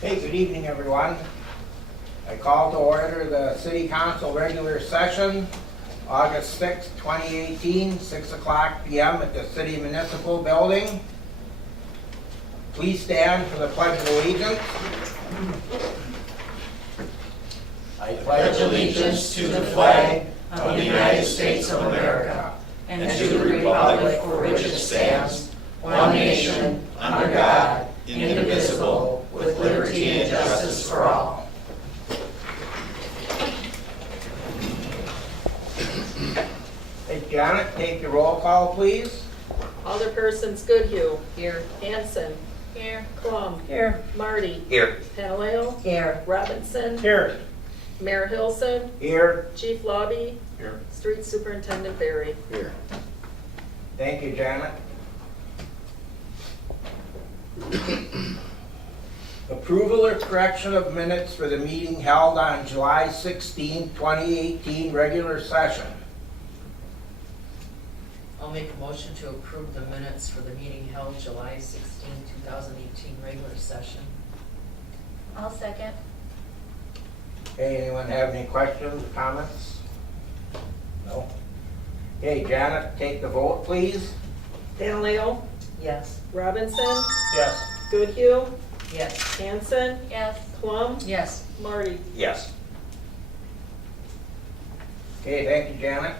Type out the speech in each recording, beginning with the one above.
Hey, good evening, everyone. I call to order the City Council regular session, August 6, 2018, 6 o'clock p.m. at the City Municipal Building. Please stand for the Pledge of Allegiance. I pledge allegiance to the flag of the United States of America and to the republic for which it stands, one nation, under God, indivisible, with liberty and justice for all. Hey, Janet, take the roll call, please. Alderpersons Goodhue. Here. Hanson. Here. Klum. Here. Marty. Here. Panaleo. Here. Robinson. Here. Mayor Hilson. Here. Chief Lobby. Here. Street Superintendent Barry. Here. Thank you, Janet. Approval or correction of minutes for the meeting held on July 16, 2018, regular session. I'll make a motion to approve the minutes for the meeting held July 16, 2018, regular session. I'll second. Okay, anyone have any questions or comments? No? Okay, Janet, take the vote, please. Panaleo. Yes. Robinson. Yes. Goodhue. Yes. Hanson. Yes. Klum. Yes. Marty. Yes. Okay, thank you, Janet.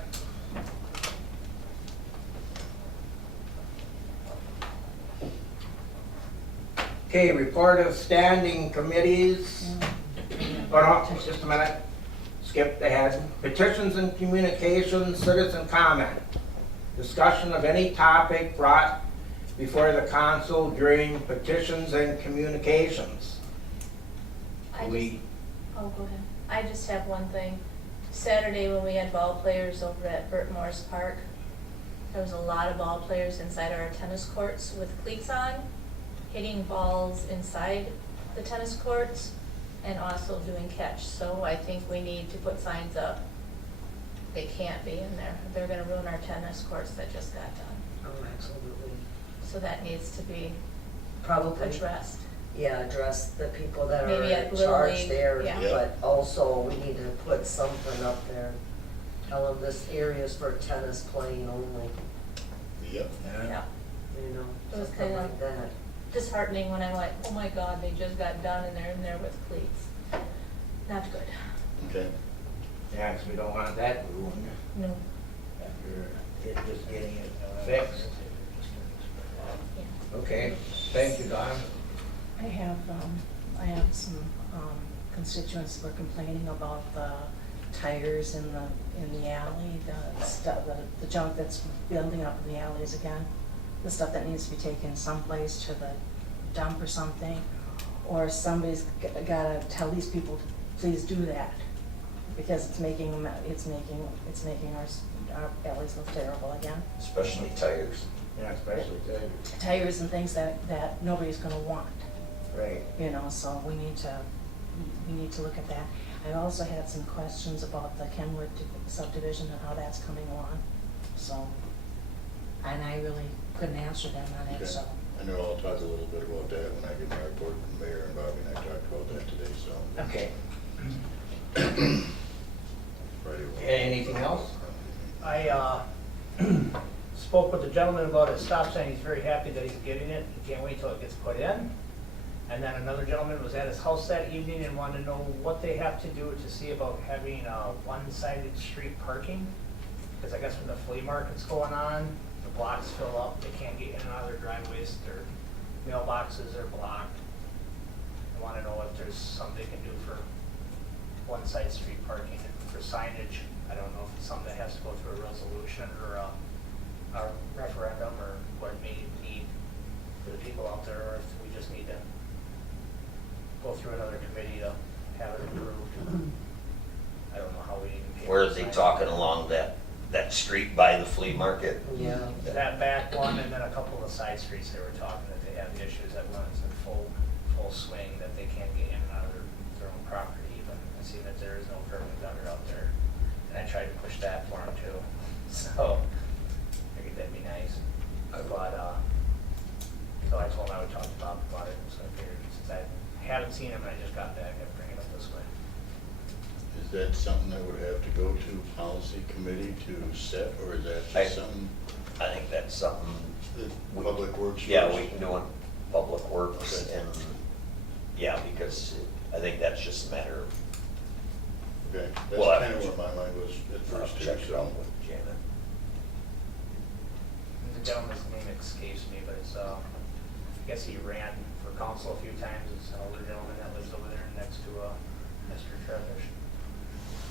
Okay, report of standing committees. Hold on, just a minute. Skipped ahead. Petitions and communications, citizen comment. Discussion of any topic brought before the council during petitions and communications. I just, We, oh, go ahead. I just have one thing. Saturday when we had ball players over at Burt Morris Park, there was a lot of ball players inside our tennis courts with cleats on, hitting balls inside the tennis courts and also doing catch. So I think we need to put signs up. They can't be in there. They're gonna ruin our tennis courts that just got done. Oh, absolutely. So that needs to be Probably, addressed. yeah, address the people that are Maybe at in Little charge League, there, yeah. but also we need to put something up there. Tell them this area is for tennis playing only, Yep. Yeah. you know, It was something kinda- like that. Disheartening when I'm like, oh my God, they just got done and they're in there with cleats. Not good. Okay. yeah, 'cause we don't want that ruined No. after it just getting it fixed. Yeah. Okay, thank you, Don. I have some constituents that were complaining about the tires in the alley, the stuff, the junk that's building up in the alleys again, the stuff that needs to be taken someplace to the dump or something, or somebody's gotta tell these people to please do that, because it's making our alleys look terrible again. Especially tires. Yeah, especially today. Tires and things that nobody's gonna want. Right. You know, so we need to look at that. I also had some questions about the Kenwood subdivision and how that's coming along, so, and I really couldn't answer them on it, Okay. so. I know I'll talk a little bit about that when I get my report from the mayor, and Bobby and I talked about that today, so. Okay. Friday we'll- Anything else? I spoke with the gentleman about a stop sign. He's very happy that he's getting it. He can't wait till it gets put in. And then another gentleman was at his house that evening and wanted to know what they have to do to see about having one-sided street parking. Because I guess when the flea market's going on, the blocks fill up. They can't get in and out of their driveways. Their mailboxes are blocked. I want to know if there's something they can do for one-side street parking and for signage. I don't know if it's something that has to go through a resolution or a referendum or what it may need for the people out there, or if we just need to go through another committee to have it approved. I don't know how we even pay. Where is he talking along that street by the flea market? Yeah. That back one and then a couple of the side streets they were talking that they have issues that one's in full swing, that they can't get in and out of their own property even. I see that there is no curb and gutter out there. And I tried to push that for them too. So I think that'd be nice. But so I told him I would talk to Bob about it. So I figured since I had it haven't seen him, and I just got back, I'm bringing it up this way. Is that something that would have to go to policy committee to set, or is that I- just something I think that's something, that Public Works? yeah, first? we can do in Public Works Okay. and, yeah, because I think that's just a matter of, Okay, that's Well, kind of where my mind was at first too, check it out so. with Janet. The gentleman's name escapes me, but it's, I guess he ran for council a few times, it's an older gentleman that lives over there next to, Mr. Trevish,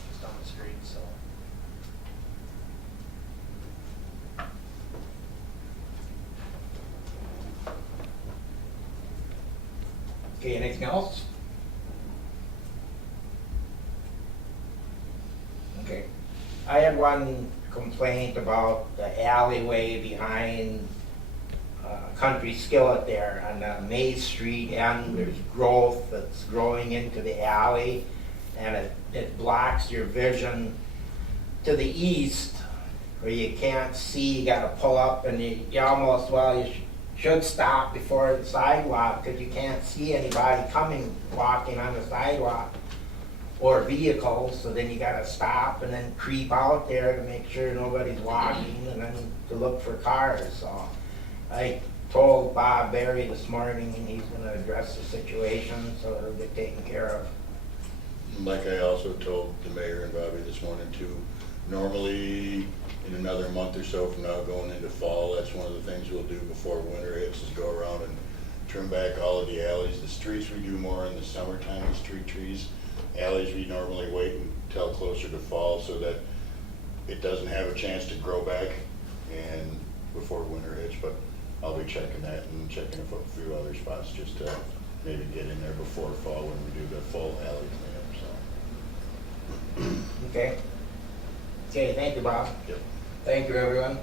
just down the street, so. Okay, anything else? Okay. I had one complaint about the alleyway behind Country Skillet there on Main Street end. There's growth that's growing into the alley, and it blocks your vision to the east where you can't see. You gotta pull up, and you almost, well, you should stop before the sidewalk because you can't see anybody walking on the sidewalk or vehicles, so then you gotta stop and then creep out there to make sure nobody's walking and then to look for cars, so. I told Bob Berry this morning and he's gonna address the situation, so it'll get taken care of. Like I also told the mayor and Bobby this morning too, normally in another month or so from now, going into fall, that's one of the things we'll do before winter hits is go around and trim back all of the alleys. The streets we do more in the summertime, the street trees. Alleys we normally wait until closer to fall so that it doesn't have a chance to grow back and before winter hits, but I'll be checking that and checking a few other spots just to maybe get in there before fall when we do the full alley cleanup, so. Okay? Okay, thank you, Bob. Yep. Thank you, everyone.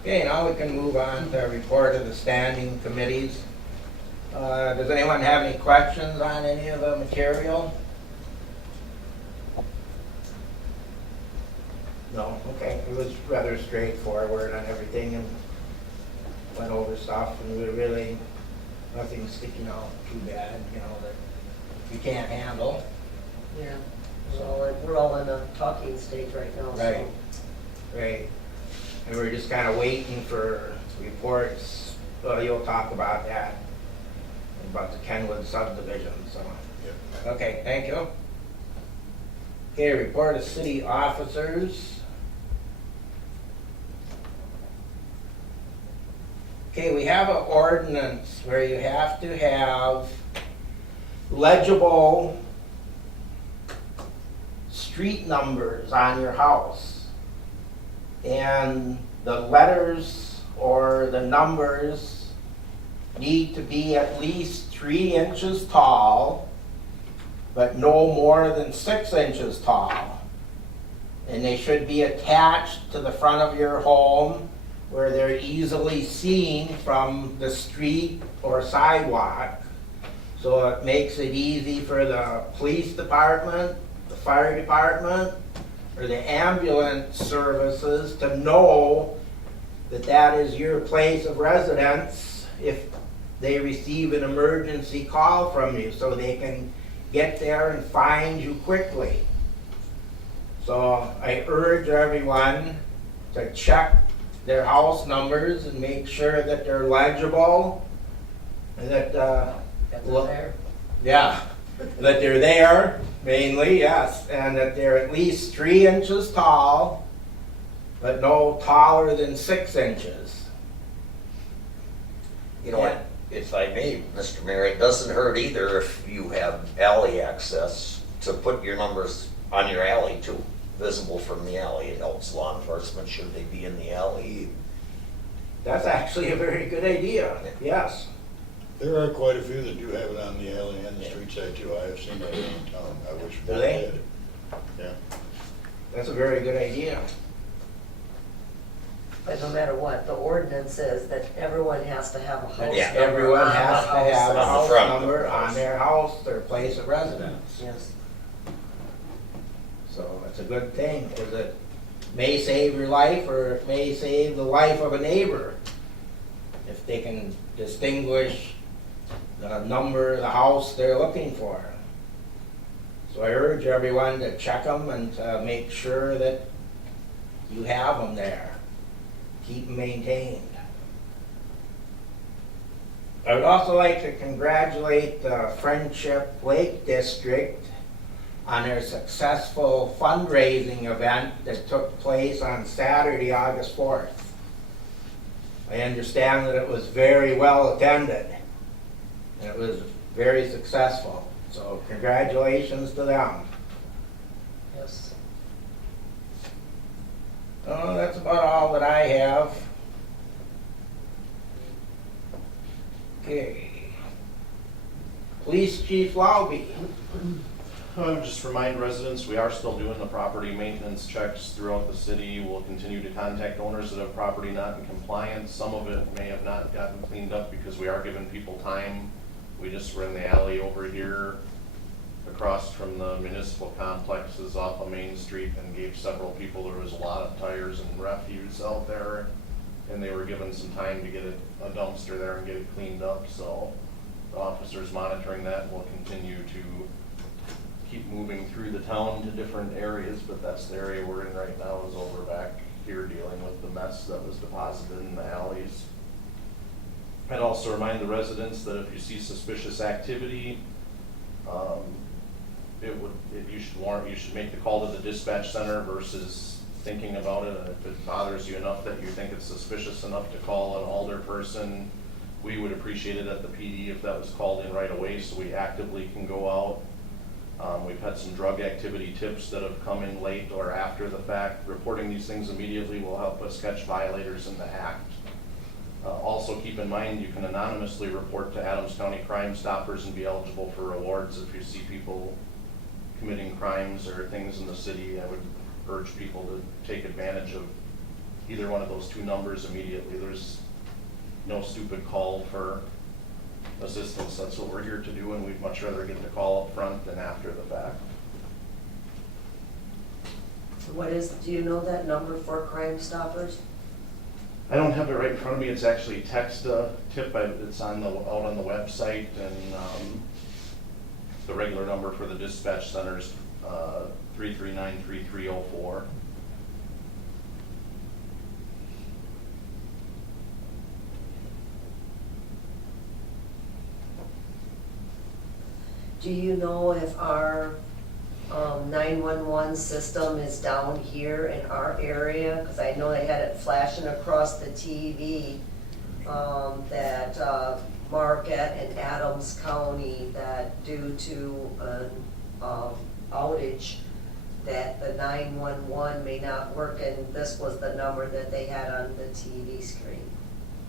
Okay, now we can move on to a report of the standing committees. Does anyone have any questions on any of the material? No? Okay, it was rather straightforward on everything and went over stuff and we really, nothing sticking out too bad, you know, that we can't handle. Yeah, we're all in a talking stage right now, so. Right. Right. And we're just kind of waiting for reports. Well, you'll talk about that, about the Kenwood subdivision, so. Yep. Okay, thank you. Okay, report of city officers. Okay, we have an ordinance where you have to have legible street numbers on your house. And the letters or the numbers need to be at least 3 inches tall, but no more than 6 inches tall. And they should be attached to the front of your home where they're easily seen from the street or sidewalk. So it makes it easy for the police department, the fire department, or the ambulance services to know that that is your place of residence if they receive an emergency call from you, so they can get there and find you quickly. So I urge everyone to check their house numbers and make sure that they're legible and that, Got them there? yeah, that they're there, mainly, yes, and that they're at least 3 inches tall, but no taller than 6 inches. You know what, if I may, Mr. Mayor, it doesn't hurt either if you have alley access to put your numbers on your alley too, visible from the alley. It helps law enforcement should they be in the alley. That's actually a very good idea, yes. There are quite a few that do have it on the alley and the street side too. I have seen that in town. I wish Do more they? did. Yeah. That's a very good idea. But no matter what, the ordinance says that everyone has to have a house number. Yeah, Everyone on the has to have a On the house front of number the house. on their house, their place of residence. Yes. So it's a good thing, because it may save your life, or it may save the life of a neighbor. If they can distinguish the number of the house they're looking for. So I urge everyone to check them and to make sure that you have them there. Keep them maintained. I would also like to congratulate the Friendship Lake District on their successful fundraising event that took place on Saturday, August 4th. I understand that it was very well attended, and it was very successful. So congratulations to them. Yes. Oh, that's about all that I have. Okay. Police Chief Lowby. I would just remind residents, we are still doing the property maintenance checks throughout the city. We'll continue to contact owners that have property not in compliance. Some of it may have not gotten cleaned up because we are giving people time. We just ran the alley over here across from the municipal complexes off of Main Street and gave several people, there was a lot of tires and refuse out there, and they were given some time to get a dumpster there and get it cleaned up. So the officers monitoring that will continue to keep moving through the town to different areas, but that's the area we're in right now, is over back here dealing with the mess that was deposited in the alleys. I'd also remind the residents that if you see suspicious activity, you should make the call to the dispatch center versus thinking about it. And if it bothers you enough that you think it's suspicious enough to call an alder person, we would appreciate it at the PD if that was called in right away, so we actively can go out. We've had some drug activity tips that have come in late or after the fact. Reporting these things immediately will help us catch violators in the act. Also keep in mind, you can anonymously report to Adams County Crime Stoppers and be eligible for rewards if you see people committing crimes or things in the city. I would urge people to take advantage of either one of those two numbers immediately. There's no stupid call for assistance. That's what we're here to do, and we'd much rather get the call up front than after the fact. Do you know that number for Crime Stoppers? I don't have it right in front of me. It's actually text tip. It's out on the website, and the regular number for the dispatch center is 339-3304. Do you know if our 911 system is down here in our area? Because I know they had it flashing across the TV that Marquette and Adams County, that due to an outage, that the 911 may not work, and this was the number that they had on the TV screen.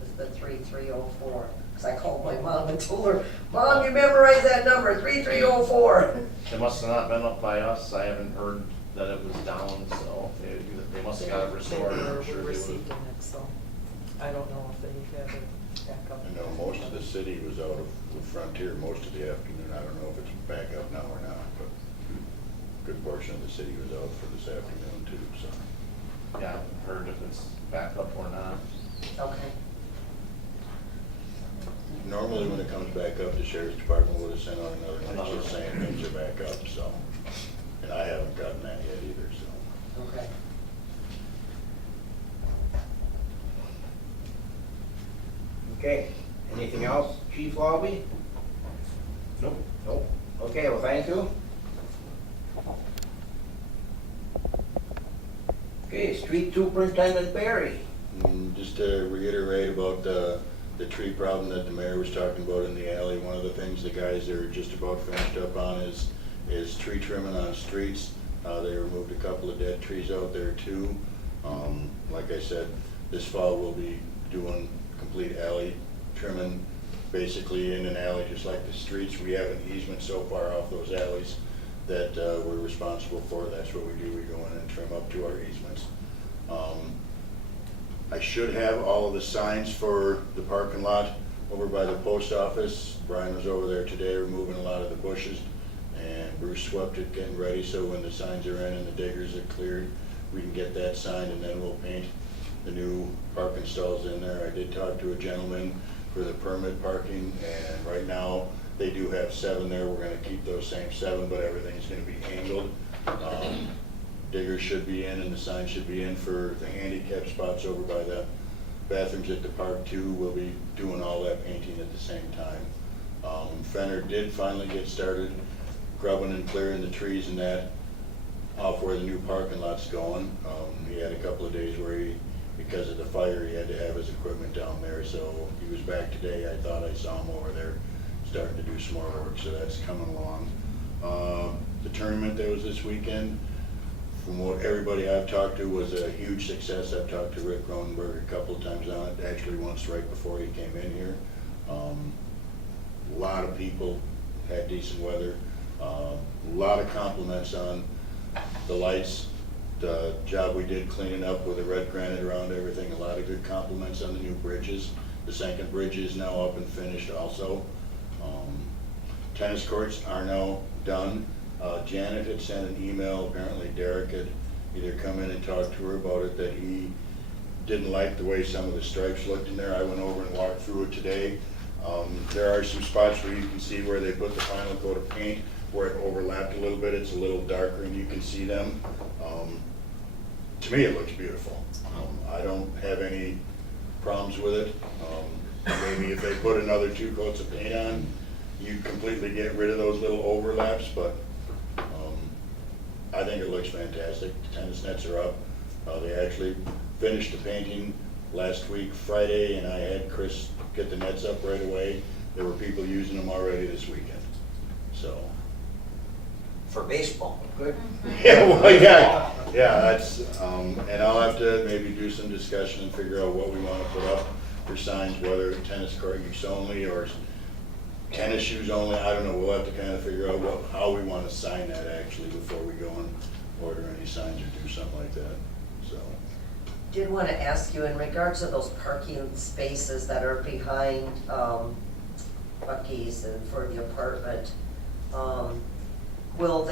It was the 3304. Because I called my mom and told her, "Mom, you memorize that number, 3304. It must have not been up by us. I haven't heard that it was down, so they must have got it restored. I'm sure We they received would. it, so I don't know if they have it back up. I know most of the city was out of the Frontier most of the afternoon. I don't know if it's back up now or not, but a good portion of the city was out for this afternoon too, so. Yeah, I haven't heard if it's back up or not. Okay. Normally when it comes back up, the sheriff's department would have sent out another notice saying things are back up, so. And I haven't gotten that yet either, so. Okay. Okay, anything else, Chief Lobby? Nope. Nope. Okay, well, thank you. Okay, Street Superintendent Barry. Just to reiterate about the tree problem that the mayor was talking about in the alley, one of the things the guys are just about finished up on is tree trimming on streets. They removed a couple of dead trees out there too. Like I said, this fall we'll be doing complete alley trimming, basically in an alley just like the streets. We have an easement so far off those alleys that we're responsible for. That's what we do. We go in and trim up to our easements. I should have all of the signs for the parking lot over by the post office. Brian was over there today removing a lot of the bushes, and Bruce swept it, getting ready, so when the signs are in and the diggers are cleared, we can get that signed, and then we'll paint the new parking stalls in there. I did talk to a gentleman for the permit parking, and right now, they do have 7 there. We're gonna keep those same 7, but everything's gonna be angled. Diggers should be in, and the sign should be in for the handicap spots over by the bathrooms at the park too. We'll be doing all that painting at the same time. Fenner did finally get started grubbing and clearing the trees and that off where the new parking lot's going. He had a couple of days where because of the fire, he had to have his equipment down there, so he was back today. I thought I saw him over there starting to do some more work, so that's coming along. The tournament that was this weekend, from what everybody I've talked to, was a huge success. I've talked to Rick Cronenberg a couple of times on it, actually once right before he came in here. A lot of people had decent weather. A lot of compliments on the lights, the job we did cleaning up with the red granite around everything. A lot of good compliments on the new bridges. The second bridge is now up and finished also. Tennis courts are now done. Janet had sent an email, apparently Derek had either come in and talked to her about it, that he didn't like the way some of the stripes looked in there. I went over and walked through it today. There are some spots where you can see where they put the final coat of paint, where it overlapped a little bit. It's a little darker and you can see them. To me, it looks beautiful. I don't have any problems with it. Maybe if they put another 2 coats of paint on, you completely get rid of those little overlaps, but I think it looks fantastic. The tennis nets are up. They actually finished the painting last week, Friday, and I had Chris get the nets up right away. There were people using them already this weekend, so. For baseball. Good. Yeah, well, yeah, that's, and I'll have to maybe do some discussion and figure out what we want to put up for signs, whether tennis court use only or tennis shoes only. I don't know, we'll have to kind of figure out how we want to sign that actually before we go and order any signs or do something like that, so. Did want to ask you in regards to those parking spaces that are behind Buc-ee's and for the apartment, will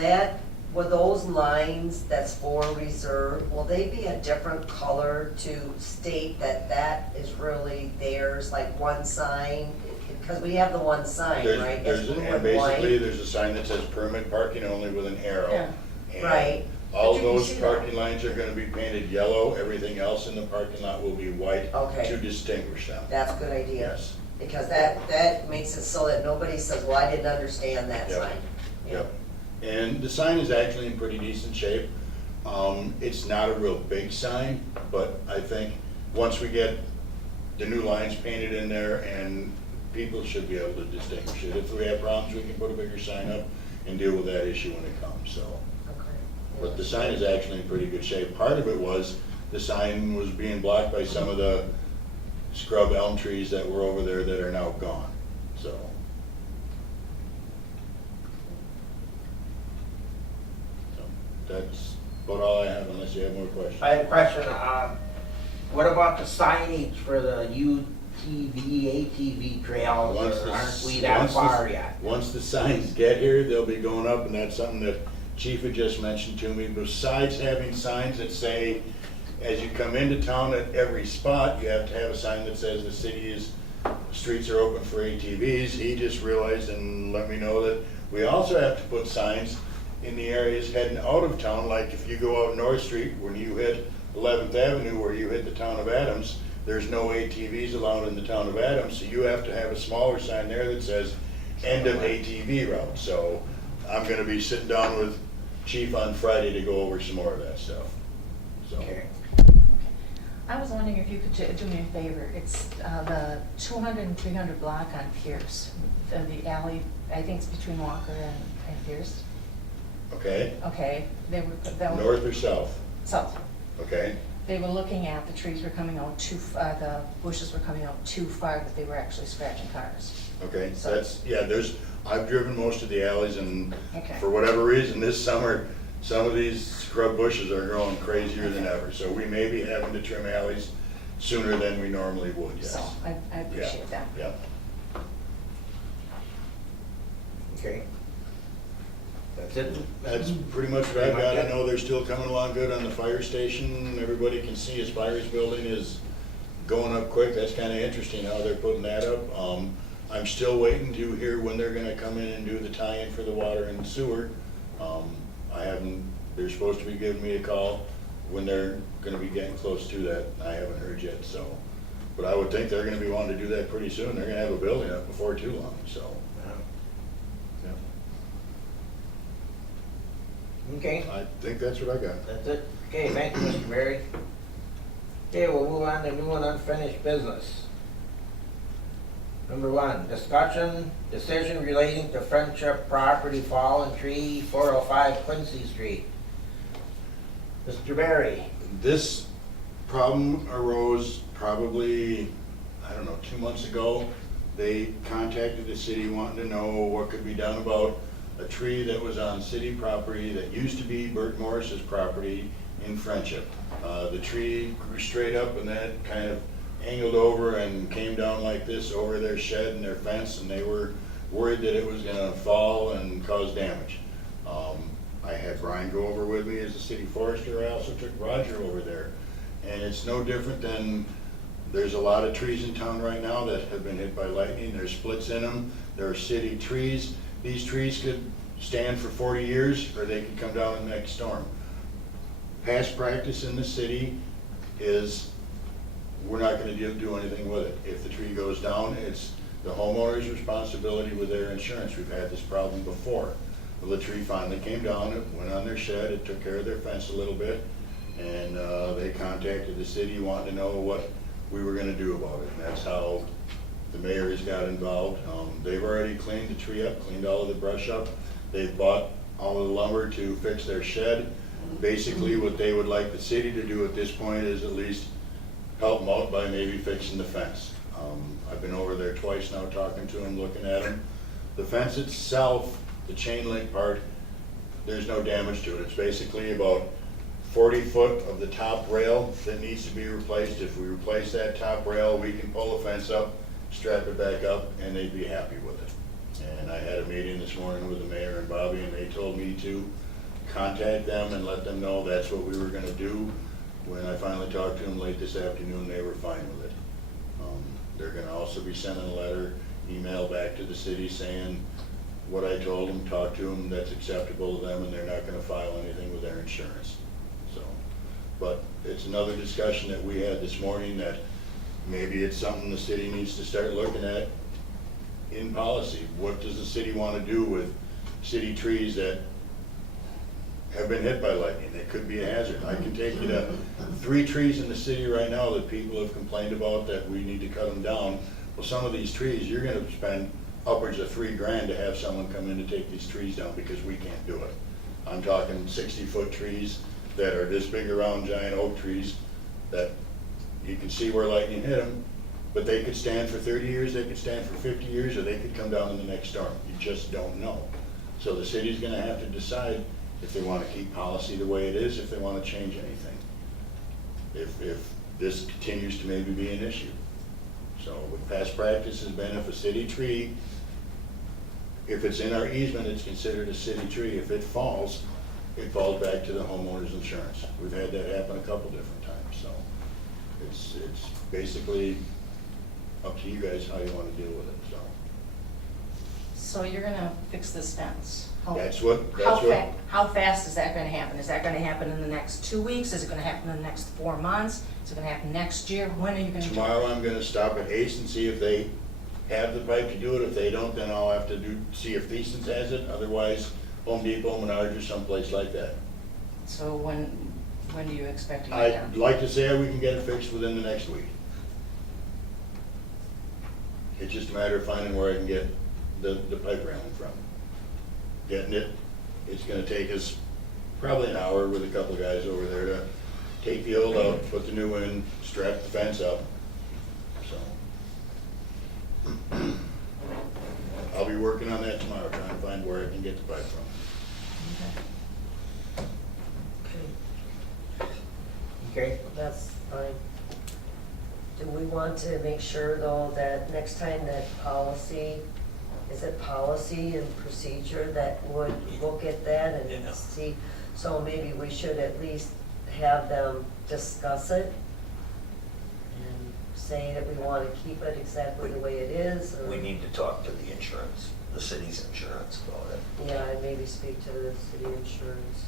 those lines that's for reserve, will they be a different color to state that that is really theirs, like one sign? Because we have the one sign, right? That's blue and Basically, white. there's a sign that says permit parking only with an arrow. Yeah. And Right. all But you can those see parking that. lines are gonna be painted yellow. Everything else in the parking lot will be white Okay. to distinguish them. That's a good idea. Yes. Because that makes it so that nobody says, well, I didn't understand that Yep. sign. Yep. And the sign is actually in pretty decent shape. It's not a real big sign, but I think once we get the new lines painted in there, and people should be able to distinguish it. If we have problems, we can put a bigger sign up and deal with that issue when it comes, so. Okay. But the sign is actually in pretty good shape. Part of it was the sign was being blocked by some of the scrub elm trees that were over there that are now gone, so. So, that's about all I have, unless you have more questions. I have a question, what about the signage for the UTV, ATV trails, Once or the- aren't we that once the- far yet? Once the signs get here, they'll be going up, and that's something that Chief had just mentioned to me. Besides having signs that say, as you come into town at every spot, you have to have a sign that says the streets are open for ATVs. He just realized and let me know that we also have to put signs in the areas heading out of town, like if you go out North Street, when you hit 11th Avenue, where you hit the town of Adams, there's no ATVs allowed in the town of Adams, so you have to have a smaller sign there that says end of ATV route. So I'm gonna be sitting down with Chief on Friday to go over some more of that stuff, so. Okay. I was wondering if you could do me a favor. It's the 200 and 300 block on Pierce, the alley, I think it's between Walker and Pierce. Okay, Okay, they were north or south, south. okay? They were looking at the trees were coming out the bushes were coming out too far, that they were actually scratching cars. Okay, So- that's, yeah, I've driven most of the alleys, and Okay. for whatever reason, this summer, some of these scrub bushes are growing crazier than ever, so we may be having to trim alleys sooner than we normally would, yes. So I appreciate that. Yeah, Okay. That's it? that's pretty much what I've got. I know they're still coming along good on the fire station. Everybody can see Aspire's building is going up quick. That's kind of interesting how they're putting that up. I'm still waiting to hear when they're gonna come in and do the tie-in for the water and sewer. I haven't, they're supposed to be giving me a call when they're gonna be getting close to that. I haven't heard yet, so. But I would think they're gonna be wanting to do that pretty soon. They're gonna have a building up before too long, so. Yeah. Okay, I think that's what I got. that's it. Okay, thank you, Mr. Berry. Okay, we'll move on to new and unfinished business. Number 1, discussion, decision relating to Friendship Property Fallen Tree, 405 Quincy Street. Mr. Berry. This problem arose probably, I don't know, 2 months ago. They contacted the city wanting to know what could be done about a tree that was on city property that used to be Bert Morris's property in Friendship. The tree grew straight up and then it kind of angled over and came down like this over their shed and their fence, and they were worried that it was gonna fall and cause damage. I had Brian go over with me as the city forester. I also took Roger over there. And it's no different than, there's a lot of trees in town right now that have been hit by lightning. There's splits in them. There are city trees. These trees could stand for 40 years or they could come down in the next storm. Past practice in the city is we're not gonna do anything with it. If the tree goes down, it's the homeowner's responsibility with their insurance. We've had this problem before. Well, the tree finally came down, it went on their shed, it took care of their fence a little bit, and they contacted the city wanting to know what we were gonna do about it. And that's how the mayors got involved. They've already cleaned the tree up, cleaned all of the brush up. They've bought all of the lumber to fix their shed. Basically, what they would like the city to do at this point is at least help them out by maybe fixing the fence. I've been over there twice now talking to them, looking at them. The fence itself, the chain link part, there's no damage to it. It's basically about 40 foot of the top rail that needs to be replaced. If we replace that top rail, we can pull the fence up, strap it back up, and they'd be happy with it. And I had a meeting this morning with the mayor and Bobby, and they told me to contact them and let them know that's what we were gonna do. When I finally talked to them late this afternoon, they were fine with it. They're gonna also be sending a letter, email back to the city saying what I told them, talk to them, that's acceptable to them, and they're not gonna file anything with their insurance. So, but it's another discussion that we had this morning that maybe it's something the city needs to start looking at in policy. What does the city wanna do with city trees that have been hit by lightning? It could be a hazard. I can take you to 3 trees in the city right now that people have complained about that we need to cut them down. Well, some of these trees, you're gonna spend upwards of $3 grand to have someone come in to take these trees down because we can't do it. I'm talking 60-foot trees that are this big around, giant oak trees that you can see where lightning hit them, but they could stand for 30 years, they could stand for 50 years, or they could come down in the next storm. You just don't know. So the city's gonna have to decide if they want to keep policy the way it is, if they want to change anything. If this continues to maybe be an issue. So with past practice has been if a city tree, if it's in our easement, it's considered a city tree. If it falls back to the homeowner's insurance. We've had that happen a couple different times, so it's basically up to you guys how you want to deal with it, so. So you're gonna fix this fence? How fast is that gonna happen? Is that gonna happen in the next 2 weeks? Is it gonna happen in the next 4 months? Is it gonna happen next year? When are you gonna do it? Tomorrow I'm gonna stop at Ace and see if they have the pipe to do it. If they don't, then I'll have to see if Thiessen's has it. Otherwise, Home Depot, Menards, or someplace like that. So when do you expect to get I'd done? like to say we can get it fixed within the next week. It's just a matter of finding where I can get the pipe railing from. Getting it, it's gonna take us probably an hour with a couple guys over there to take the old out, put the new in, strap the fence up, so. I'll be working on that tomorrow, trying to find where I can get the pipe from. Okay, That's fine. Do we want to make sure though that next time that policy, is it policy and procedure that would look at that and see? So maybe we should at least have them discuss it and say that we want to keep it exactly the way it is? Or- We need to talk to the insurance, the city's insurance about it. Yeah, and maybe speak to the city insurance.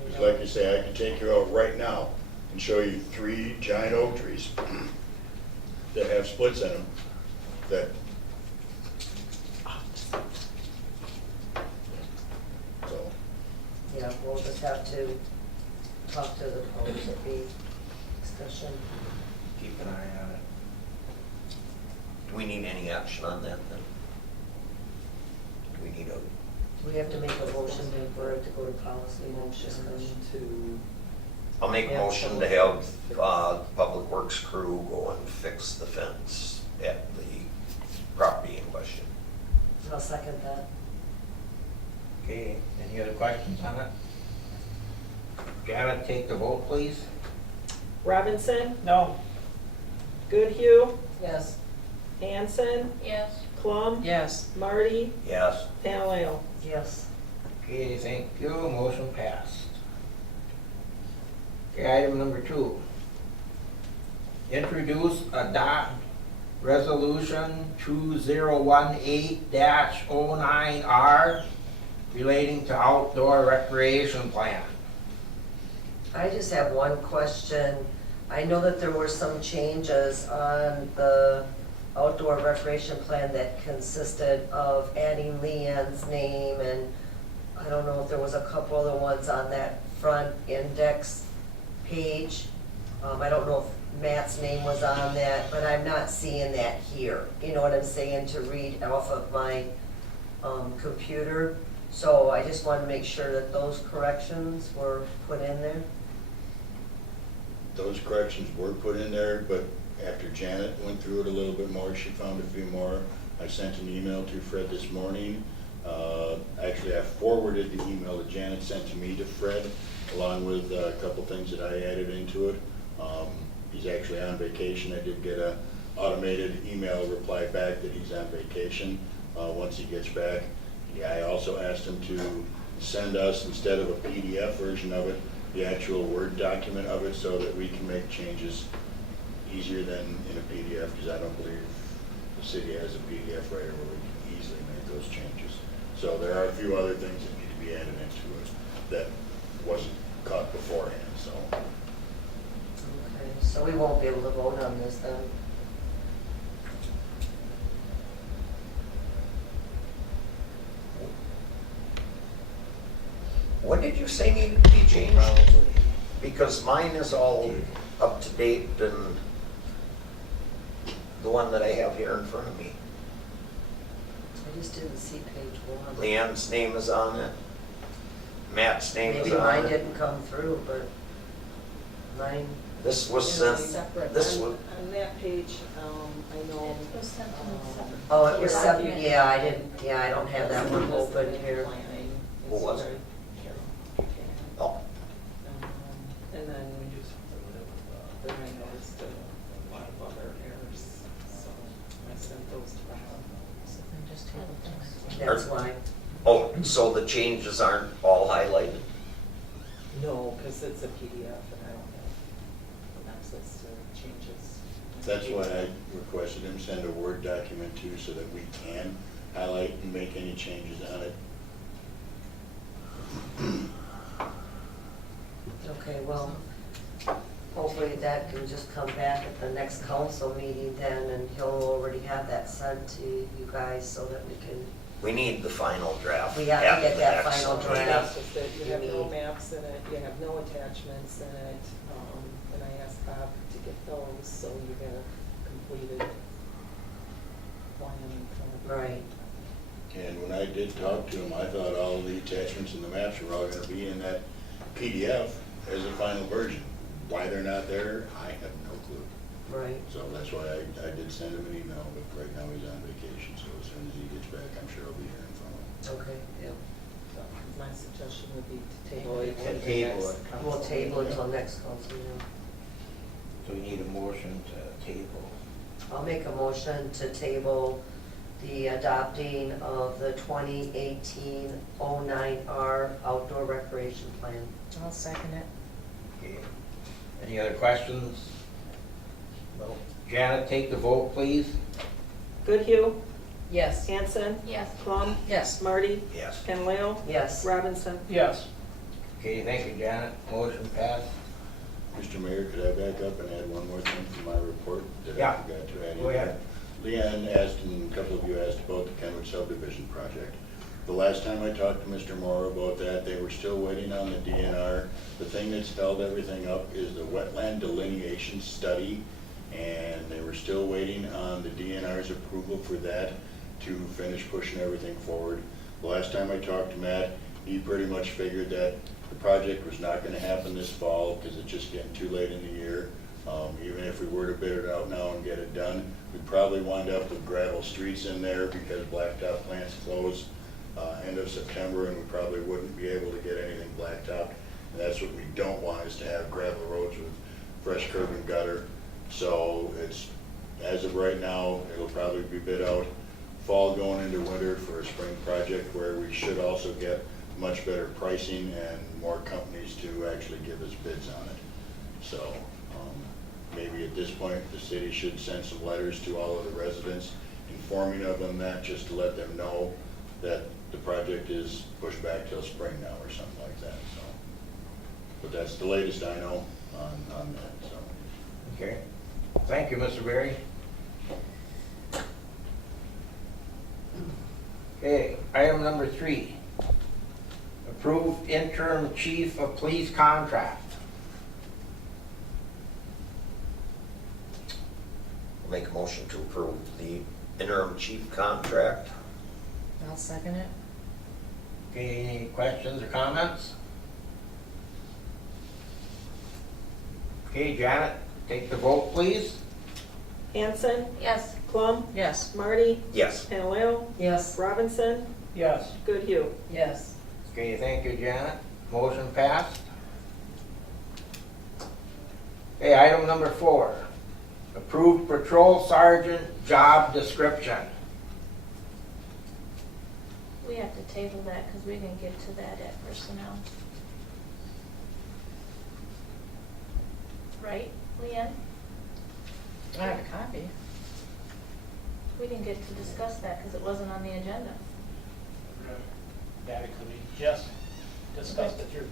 I Just know- like you say, I can take you out right now and show you 3 giant oak trees that have splits in them that. So, Yeah, we'll just have to talk to the powers that be discussion. Keep an eye on it. Do we need any action on that then? Do we need a, We have to make a motion for it to go to policy motion. I'll make a Yeah, motion to have, Public Works crew go and fix the fence at the property in question. I'll second that. Okay, any other questions on it? Janet, take the vote, please. Robinson, No. Goodhue, Yes. Hanson, Yes. Plum, Yes. Marty, Yes. Fennel. Yes. Okay, thank you, motion passed. Okay, item number 2. Introduce, adopt resolution 2018-09R relating to outdoor recreation plan. I just have one question. I know that there were some changes on the outdoor recreation plan that consisted of adding Leanne's name, and I don't know if there was a couple other ones on that front index page. I don't know if Matt's name was on that, but I'm not seeing that here. You know what I'm saying, to read off of my computer. So I just want to make sure that those corrections were put in there. those corrections were put in there, but after Janet went through it a little bit more, she found a few more. I sent an email to Fred this morning. Actually, I forwarded the email that Janet sent to me to Fred, along with a couple things that I added into it. He's actually on vacation. I did get a automated email reply back that he's on vacation once he gets back. Yeah, I also asked him to send us, instead of a PDF version of it, the actual Word document of it, so that we can make changes easier than in a PDF, because I don't believe the city has a PDF writer where we can easily make those changes. So there are a few other things that need to be added into it that wasn't caught beforehand, so. Okay, so we won't be able to vote on this then? What did you say needed to be changed? Because mine is all up to date and the one that I have here in front of me. I just didn't see page one. Leanne's name is on it. Matt's name is Maybe on mine it. didn't come through, but mine, This was sent, this was, On that page, I know. It was sent to me separate. oh, it was Your separate, document. yeah, I didn't, yeah, I don't have that one open here. what was it? Oh, And then I noticed a lot of other errors, so I sent those to Rob. And just table things. That's why. oh, so the changes aren't all highlighted? No, because it's a PDF and I don't have access to changes. That's why I requested him send a Word document too, so that we can highlight and make any changes on it. Okay, well, hopefully that can just come back at the next council meeting then, and he'll already have that sent to you guys so that we can, We need the final draft. We have to at get the that next final meeting. draft. It's just that you have no maps in it, you have no attachments in it, and I asked Bob to get those, so you get a completed plan in front of you. right. And when I did talk to him, I thought all the attachments and the maps were all gonna be in that PDF as a final version. Why they're not there, I have no clue. Right. So that's why I did send him an email, but right now he's on vacation, so as soon as he gets back, I'm sure he'll be here in front of him. Okay, yeah. So my suggestion would be to table it. To for the table next it. council We'll table it meeting. till next council meeting. So we need a motion to table. I'll make a motion to table the adopting of the 2018-09R outdoor recreation plan. I'll second it. Okay. Any other questions? No. Janet, take the vote, please. Goodhue, Yes. Hanson, Yes. Plum, Yes. Marty, Yes. Canaleo, Yes. Robinson. Yes. Okay, thank you, Janet. Motion passed. Mr. Mayor, could I back up and add one more thing to my report that Yeah. I forgot to add? Go ahead. Leanne asked, and a couple of you asked about the Kenwood subdivision project. The last time I talked to Mr. Moore about that, they were still waiting on the DNR. The thing that's held everything up is the wetland delineation study, and they were still waiting on the DNR's approval for that to finish pushing everything forward. The last time I talked to Matt, he pretty much figured that the project was not gonna happen this fall, because it's just getting too late in the year. Even if we were to bid it out now and get it done, we'd probably wind up with gravel streets in there, because blacktop plants close end of September, and we probably wouldn't be able to get anything blacktopped. And that's what we don't want, is to have gravel roads with fresh curb and gutter. So it's, as of right now, it'll probably be bid out fall going into winter for a spring project, where we should also get much better pricing and more companies to actually give us bids on it. So maybe at this point, the city should send some letters to all of the residents informing of them that, just to let them know that the project is pushed back till spring now or something like that, so. But that's the latest I know on that, so. Okay. Thank you, Mr. Berry. Okay, item number 3. Approved interim chief of police contract. I'll make a motion to approve the interim chief contract. I'll second it. Okay, any questions or comments? Okay, Janet, take the vote, please. Hanson, Yes. Plum, Yes. Marty, Yes. Canaleo, Yes. Robinson, Yes. Goodhue. Yes. Okay, thank you, Janet. Motion passed. Okay, item number 4. Approved patrol sergeant job description. We have to table that because we didn't get to that at personnel. Right, Leanne? I have a copy. We didn't get to discuss that because it wasn't on the agenda. Yeah, because we just discussed it through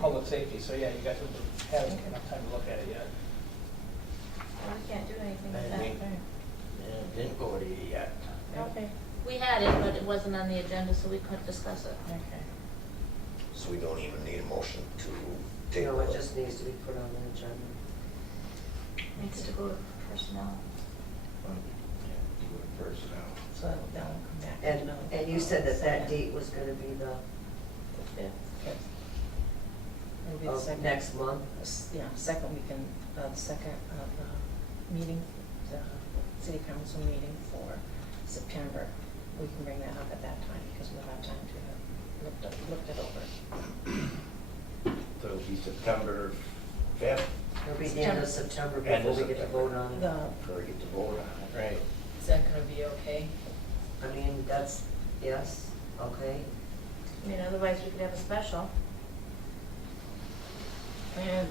public safety, so yeah, you guys haven't enough time to look at it yet. Well, we can't do anything with I that. think- Yeah, didn't go to you yet. Okay. We had it, but it wasn't on the agenda, so we couldn't discuss it. Okay. So we don't even need a motion to No, table it it. just needs to be put on the agenda. Needs to go to personnel. Yeah, do it personnel. So that will come back. And you said that that date was gonna be the, The 5th. It'll be the of second. next month? Yeah, second weekend, the second of the meeting, the city council meeting for September. We can bring that up at that time because we'll have time to look it over. So it'll be September 5th, It'll be the end of September End before of we get to September. vote on it. The, before we get to vote on it, right? Is that gonna be okay? I mean, that's, yes, okay. I mean, otherwise we could have a special. and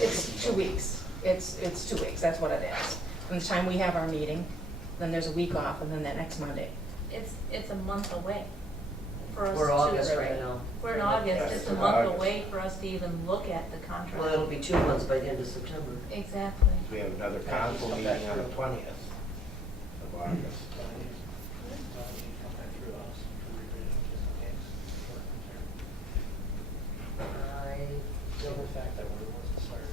it's 2 weeks. It's 2 weeks, that's what it is. From the time we have our meeting, then there's a week off, and then that next Monday. It's a month away for us to. We're August right now. We're in August, it's a Yes, month August. away for us to even look at the contract. Well, it'll be 2 months by the end of September. Exactly. We have another council meeting on the 20th of August. I Given don't, the fact that we wasn't started.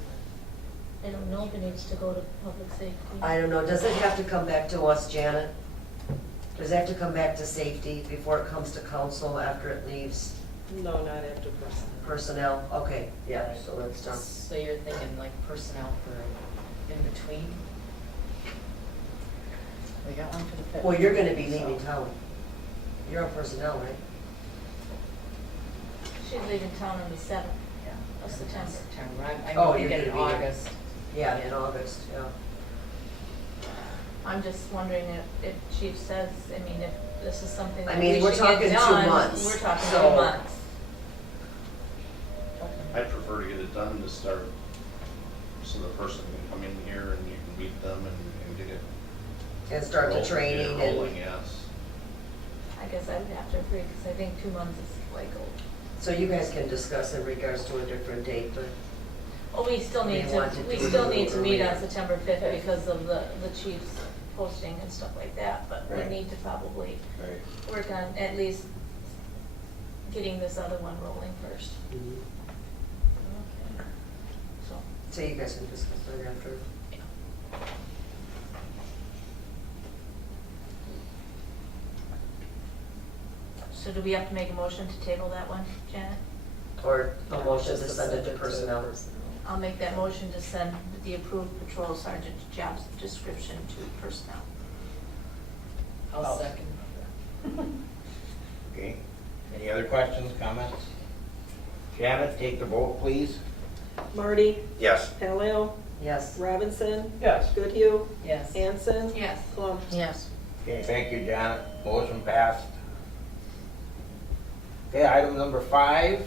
I don't know if it needs to go to public safety. I don't know, does it have to come back to us, Janet? Does it have to come back to safety before it comes to council after it leaves No, not after personnel. personnel? Okay, yeah, so that's done. So you're thinking like personnel for in between? We got one for the 5th. Well, you're gonna be leaving town. You're on personnel, right? She's leaving town on the 7th. Yeah. Of September. I'm Oh, thinking you're in gonna be in- August. Yeah, in August, yeah. I'm just wondering if Chief says, I mean, if this is something I that mean, we we're should get talking 2 done, months, we're talking so- 2 months. I'd prefer to get it done to start so the person can come in here and you can meet them and get it. And start the roll- get it training rolling, and, yes. I guess I would have to agree, because I think 2 months is like, so you guys can discuss in regards to a different date, but well, we still need We want to to, we do it still a need to little meet on earlier. September 5th because of the chief's posting and stuff like that, but we Right. need to probably Right. work on at least getting this other one rolling first. So, so you guys can discuss that after. so do we have to make a motion to table that one, Janet? Or a Yeah, motion just to send it to to personnel. I'll make that motion to send the approved patrol sergeant job description to personnel. I'll second. Okay. Any other questions, comments? Janet, take the vote, please. Marty, Yes. Paleo, Yes. Robinson, Yes. Goodhue, Yes. Hanson, Yes. Plum. Yes. Okay, thank you, Janet. Motion passed. Okay, item number 5.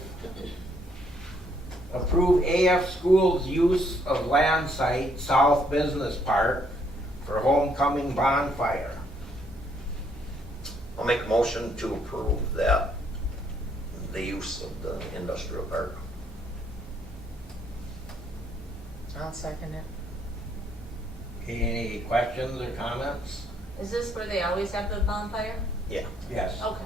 Approve AF Schools' use of land site South Business Park for homecoming bonfire. I'll make a motion to approve that, the use of the industrial park. I'll second it. Okay, any questions or comments? Is this where they always have the bonfire? Yeah. Yes. Okay,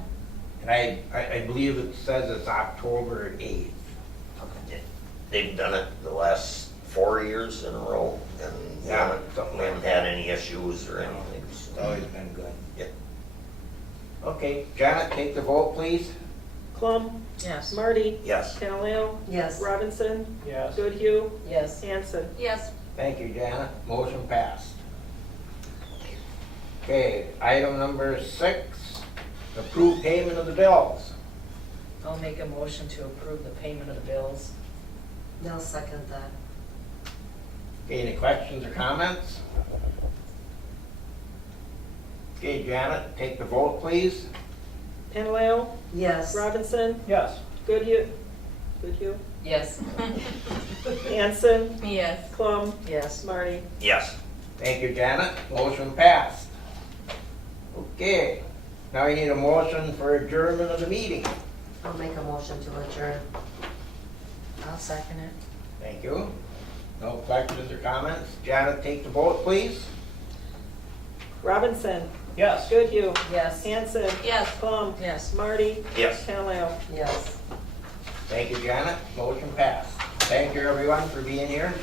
And I believe it says it's October 8th. okay. They've done it the last 4 years in a row, and we Yeah, haven't something we like haven't that. had any issues or anything. It's so. always been good. Yeah. Okay, Janet, take the vote, please. Plum, Yes. Marty, Yes. Paleo, Yes. Robinson, Yes. Goodhue, Yes. Hanson. Yes, Thank you, Janet. Motion passed. Okay, item number 6, approve payment of the bills. I'll make a motion to approve the payment of the bills. They'll second that. Okay, any questions or comments? Okay, Janet, take the vote, please. Paleo, Yes. Robinson, Yes. Goodhue, Yes. Hanson, yes. Plum, Yes. Marty. Yes. Thank you, Janet. Motion passed. Okay, now we need a motion for adjournment of the meeting. I'll make a motion to adjourn. I'll second it. Thank you. No questions or comments? Janet, take the vote, please. Robinson, Yes. Goodhue, Yes. Hanson, Yes. Plum, Yes. Marty, Yes. Paleo. Yes. Thank you, Janet. Motion passed. Thank you, everyone, for being here.